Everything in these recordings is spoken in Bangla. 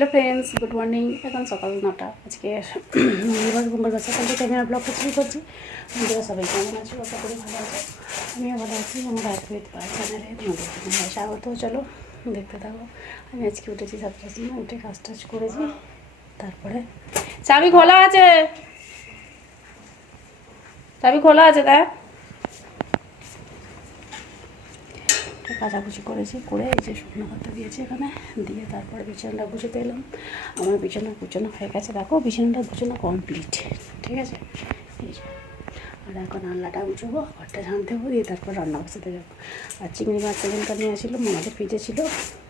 Hello friends, good morning. এখন সকাল 9টা। আজকে মঙ্গলবার সকাল থেকে আমি ব্লগটা শুরু করছি। বন্ধুরা সবাই কেমন আছো? আশা করি ভালো আছো। আমিও ভালো আছি। আমার আয়ুর্বেদ চ্যানেলে তোমাদের স্বাগত। চলো দেখতে থাকো। আমি আজকে উঠেছি 7টার সময়, উঠে কাজ টাজ করেছি। তারপরে চাবি খোলা আছে, চাবি খোলা আছে তাই কাচাকুচি করেছি, করে এই যে শুকনো পাতা দিয়েছি এখানে দিয়ে তারপরে বিছানাটা গুছোতে এলাম। আমার বিছানা গুছানো হয়ে গেছে, দেখো বিছানাটা গুছানো কমপ্লিট, ঠিক আছে। এই যে আর এখন রান্নাটা গুছবো, ঘরটা ঝাঁট দেবো, দিয়ে তারপর রান্না বসাতে যাবো। আর চিংড়ি মাছ সেদিনটা নিয়ে আসছিলো, মামাদের ফ্রিজে ছিল,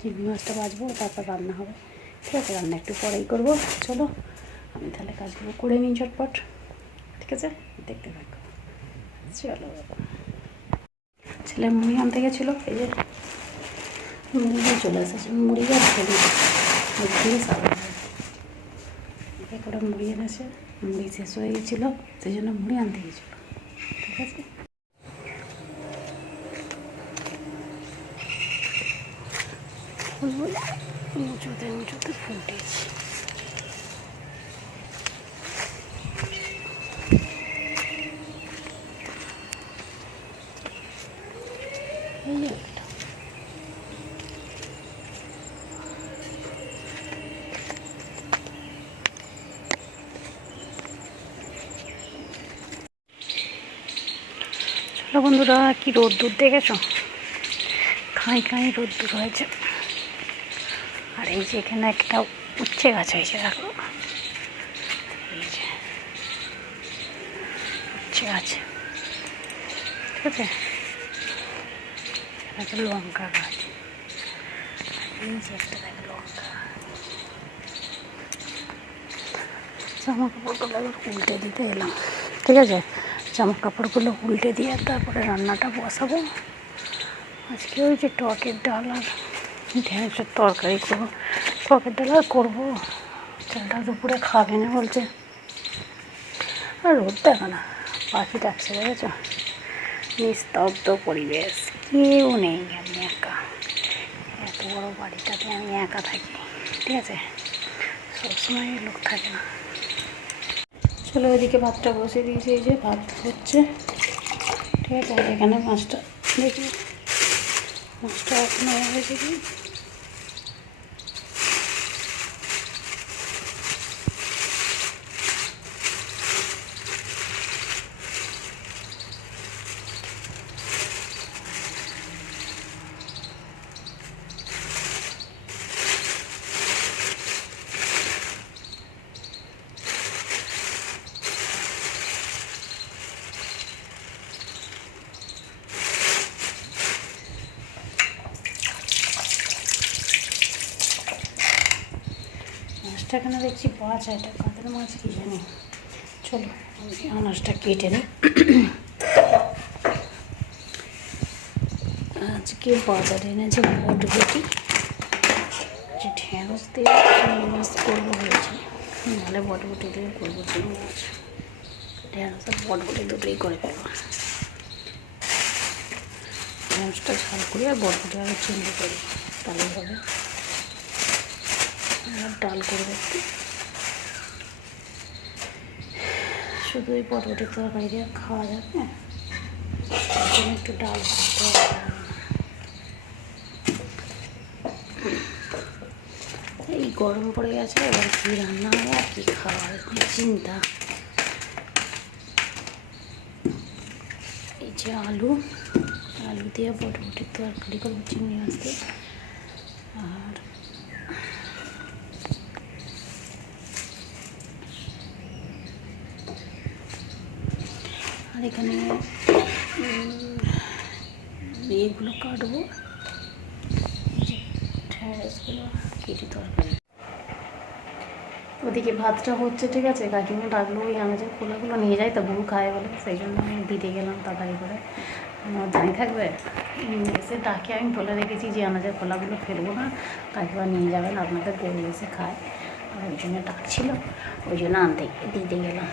চিংড়ি মাছটা বাছবো, তারপর রান্না হবে, ঠিক আছে। রান্না একটু পরেই করবো। চলো আমি তাহলে কাজগুলো করে নিই ঝটপট, ঠিক আছে, দেখতে থাকো। চলো, ছেলে মুড়ি আনতে গেছিলো, এই যে মুড়ি চলে এসেছে, মুড়ি আর খেলি দিয়ে সাদা করে মুড়ি এনেছে। মুড়ি শেষ হয়ে গেছিলো, সেই জন্য মুড়ি আনতে গেছিলো, ঠিক আছে। উঁচুতে উঁচুতে ফুটেছে। এই একটা চলো বন্ধুরা, কি রোদ্দুর দেখেছো? খাই খাই রোদ্দুর হয়েছে। আর এই যে এখানে একটা উচ্ছে গাছ হয়েছে, দেখো, এই যে উচ্ছে গাছ, ঠিক আছে। একটা লঙ্কা গাছ, এই যে একটা দেখো লঙ্কা। জামা কাপড়গুলো উল্টে দিতে এলাম, ঠিক আছে। জামা কাপড়গুলো উল্টে দিয়ে তারপরে রান্নাটা বসাবো। আজকে ওই যে টকের ডাল আর ঢেঁড়সের তরকারি করবো। টকের ডাল আর করবো, চালটা দুপুরে খাবে না বলছে। আর রোদ দেখো না, পাখি ডাকছে, দেখেছ? নিস্তব্ধ পরিবেশ, কেউ নেই, আমি একা। এত বড় বাড়িটাতে আমি একা থাকি, ঠিক আছে, সবসময় লোক থাকে না। চলো ওইদিকে ভাতটা বসে দিয়েছি, এই যে ভাত হচ্ছে, ঠিক আছে। আর এখানে মাছটা দেখি, মাছটা এখনো হয়েছে কি। মাছটা এখানে দেখছি বাঁচা, এটা কাঁদের মাছ কি জানি। চলো আমি আনাজটা কেটে নিই। আজকে বাজারে এনেছে বটবটি, যে ঢেঁড়স দিয়ে চিংড়ি মাছ করবো হয়েছে, নাহলে বটবটি দিয়ে করবো চিংড়ি মাছ। ঢেঁড়স আর বটবটি দুটোই করে ফেলবো। ঢেঁড়সটা ঝাল করি আর বটবটি আরও চিংড়ি করি, তাহলে হবে। আর ডাল করবো একটু, শুধু ওই বটবটির তরকারি দিয়ে খাওয়া যাবে না, তার জন্য একটু ডাল করতে হবে। এই গরম পড়ে গেছে, এবার কী রান্না হবে আর কী খাওয়া হবে চিন্তা। এই যে আলু দিয়ে বটবটির তরকারি করবো চিংড়ি মাছ দিয়ে। আর এখানে এগুলো কাটবো, ঢেঁড়সগুলো কেটে তরকারি। ওদিকে ভাতটা হচ্ছে, ঠিক আছে। কাকিমা ডাকলো ওই আনাজের খোলাগুলো নিয়ে যায়, তা গরু খায় বলে, সেই জন্য আমি দিতে গেলাম তাড়াতাড়ি করে। আমার জানি থাকবে, এসে ডাকে আমি বলে রেখেছি যে আনাজের খোলাগুলো ফেলবো না, কাকিমা নিয়ে যাবেন, আপনাদের গরু এসে খায়। আর ওই জন্য ডাকছিল, ওই জন্য আনতে দিতে গেলাম।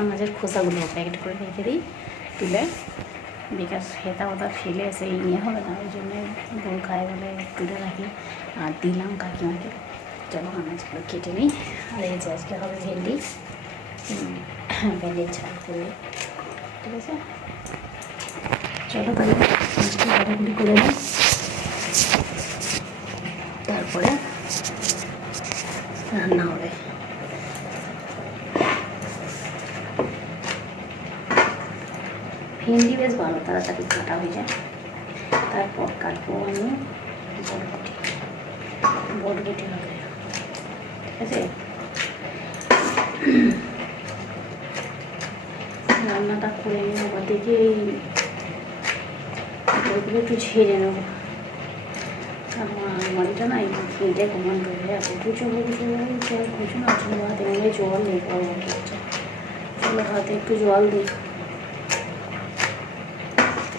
আনাজের খোসাগুলো প্যাকেট করে রেখে দিই তুলে, বিকাশ হেতা ওটা ফেলে সেই ইয়ে হবে না, ওই জন্য দই খায় বলে তুলে রাখি আর দিলাম কাকিমাকে। চলো আনাজগুলো কেটে নিই। আর এই যে আজকে হবে ভেন্ডি, ভেন্ডির ঝাল করবে, ঠিক আছে। চলো তাহলে মাছটা কাটাকুটি করে নিই, তারপরে রান্না হবে। ভেন্ডি বেশ ভালো তাড়াতাড়ি কাটা হয়ে যায়। তারপর কাটবো আমি বটবটি, বটবটি হবে, ঠিক আছে। রান্নাটা করে নেবো, দেখি এই ওইগুলো একটু ঝেড়ে নেবো। আমারটা না এই ফিল্ডে কমান ধরে এত কিছু জল কিছু না, চলো হাতে মনে জল নেই পাওয়া যাচ্ছে। চলো হাতে একটু জল দিই,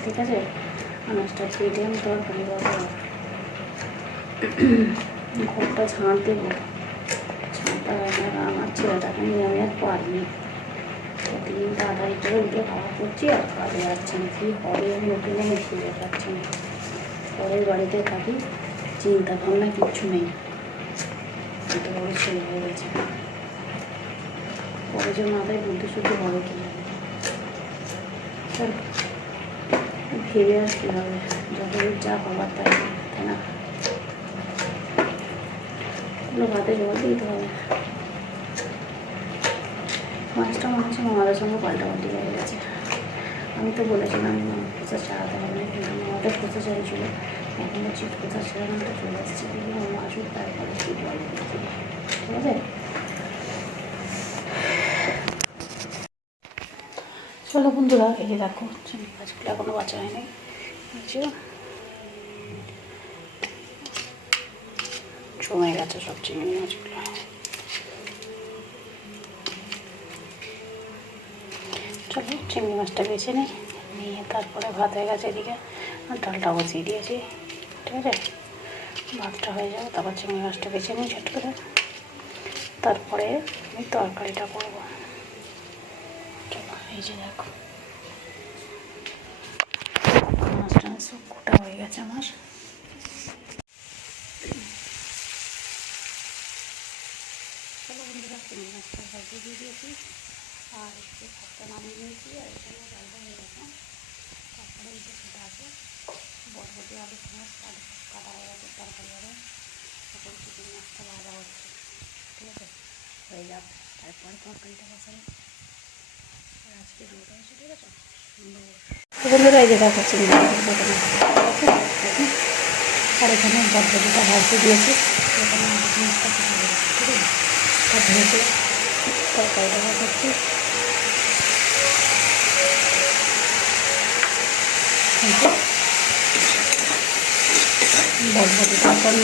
ঠিক আছে। আনাজটা কেটে আমি তরকারি বাবা ঘরটা ঝাঁট দেবো, ঝাঁটটা আমার ছেলেটাকে নিয়ে আমি আর পারিনি। প্রতিদিন তাড়াতাড়ি করে উঠে খাওয়া করছি আর কাজে যাচ্ছে না, কী হবে নতুন আমি খুঁজে পাচ্ছি না। পরের বাড়িতে থাকি, চিন্তা ভাবনা কিচ্ছু নেই, এত বড় ছেলে হয়ে গেছে। পরে যে মাথায় বুদ্ধি শুদ্ধি হবে কি জানে। চল ভেবে আর কী হবে, যত যা হবার তাই, তাই না। এগুলো ভাতে জল দিতে হবে। মাছটা মনে হচ্ছে মামাদের সঙ্গে পাল্টাপাল্টি হয়ে গেছে। আমি তো বলেছিলাম খোঁচা ছাড়াতে হবে না, কিন্তু আমাদের খোঁচা চাইছিল, এখন হচ্ছে খোঁচা ছাড়ানোটা চলে আসছে। দেখি আমার আসুক তারপরে কী বলে, ঠিক আছে। চলো বন্ধুরা, এই যে দেখো চিংড়ি মাছগুলো এখনও বাঁচা হয়নি, জমে গেছে সব চিংড়ি মাছগুলো। চলো চিংড়ি মাছটা বেছে নিই, নিয়ে তারপরে ভাত হয়ে গেছে এদিকে, আর ডালটা বসিয়ে দিয়েছি, ঠিক আছে। ভাতটা হয়ে যাবে, তারপর চিংড়ি মাছটা বেছে নিই ঝট করে, তারপরে আমি তরকারিটা করবো। চলো এই যে দেখো মাছটা সব গোটা হয়ে গেছে আমার। চলো বন্ধুরা, চিংড়ি মাছটা ভাজতে দিয়ে দিয়েছি, আর একটু ভাতটা নামিয়ে নিয়েছি, আর এখানে ডালটা হয়ে গেছে। তারপরে এই যে সেটা আছে বটবটি, আলু পেঁয়াজ আলু কাটা হয়ে গেছে, তরকারি হবে। এখন চিংড়ি মাছটা ভাজা হচ্ছে, ঠিক আছে, হয়ে যাক, তারপরে তরকারিটা বসাবো। আর আজকে রোদ আছে, ঠিক আছে, সুন্দর। বন্ধুরা এই যে দেখো চিংড়ি মাছের দোকানে, ঠিক আছে। আর এখানে বটবটিটা ভাজতে দিয়েছি, এখানে মাছটা কেটে দিয়েছি, ঠিক আছে। তা ভেজে তরকারিটা বসাচ্ছি। বটবটিটা এখন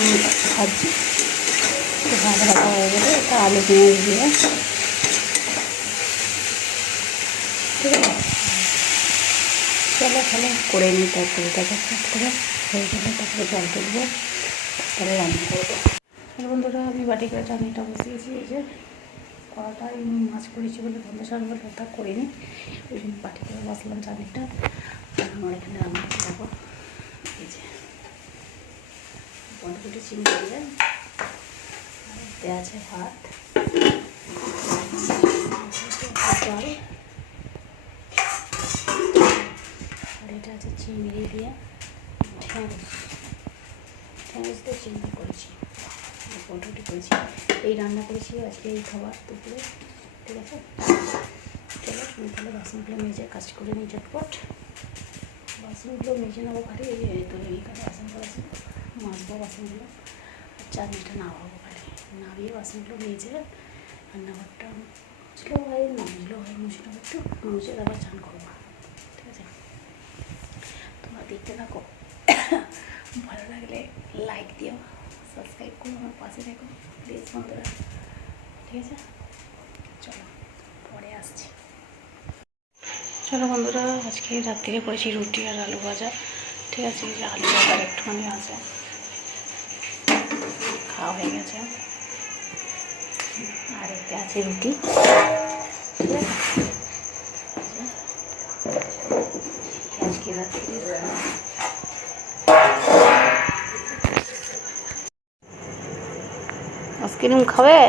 ভাজছি, ভাজা ভাজা হয়ে গেলে এটা আলু পেঁয়াজ দিয়ে, ঠিক আছে। চলো তাহলে করে নিই তরকারিটাকে কাট করে, হয়ে গেলে তারপরে জল তুলবো, তারপরে রান্না করবো। বন্ধুরা আমি বাটি করে চাটনিটা বসিয়েছি, এই যে কড়াটাই মাছ করেছি বলে বন্ধু সারবো, তা করিনি, ওই জন্য বাটি করে বসলাম চাটনিটা। আর আমার এখানে রান্না করবো, এই যে বটবটি চিংড়ি দিয়ে, আর এতে আছে ভাত, জল, আর এটা আছে চিংড়ি দিয়ে ঢ্যাঁড়স দিয়ে চিংড়ি করেছি, বটবটি করেছি, এই রান্না করেছি আজকে, এই খাবার দুপুরে, ঠিক আছে। চলো আমি তাহলে বাসনগুলো মেজে কাজ করে নিই ঝটপট। বাসনগুলো মেজে নেবো, খালি এই তো এইখানে বাসনগুলো আছে, মাজবো বাসনগুলো, আর চাটনিটা নামাবো, খালি নামিয়ে বাসনগুলো মেজে রান্নাঘরটা মুছলেও হয়, না মুছলেও হয়, মুছে নেবো একটু, মুছে তারপর চান করবো, ঠিক আছে। তোমরা দেখতে থাকো, ভালো লাগলে লাইক দিও, সাবস্ক্রাইব করো, আমার পাশে দেখো প্লিজ বন্ধুরা, ঠিক আছে। চলো পরে আসছি। চলো বন্ধুরা, আজকে রাত্রিরে করেছি রুটি আর আলু ভাজা, ঠিক আছে। এই যে আলু ভাজার একটুখানি আছে, খাওয়া হয়ে গেছে, আর এতে আছে রুটি, ঠিক আছে। আজকে খেলাতে আইসক্রিম খাবে?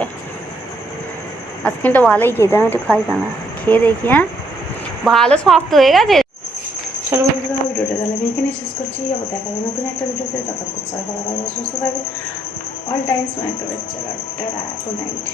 আইসক্রিমটা ভালোই খেতে, আমি একটু খাই না, খেয়ে দেখি। হ্যাঁ ভালো শক্ত হয়ে গেছে। চলো বন্ধুরা, ভিডিওটা তাহলে আমি এখানে শেষ করছি। আবার দেখা হবে নতুন একটা ভিডিওতে। ততক্ষণ সবাই ভালো থাকবে, সুস্থ থাকবে। All Times my favourite channel. Tata, good night.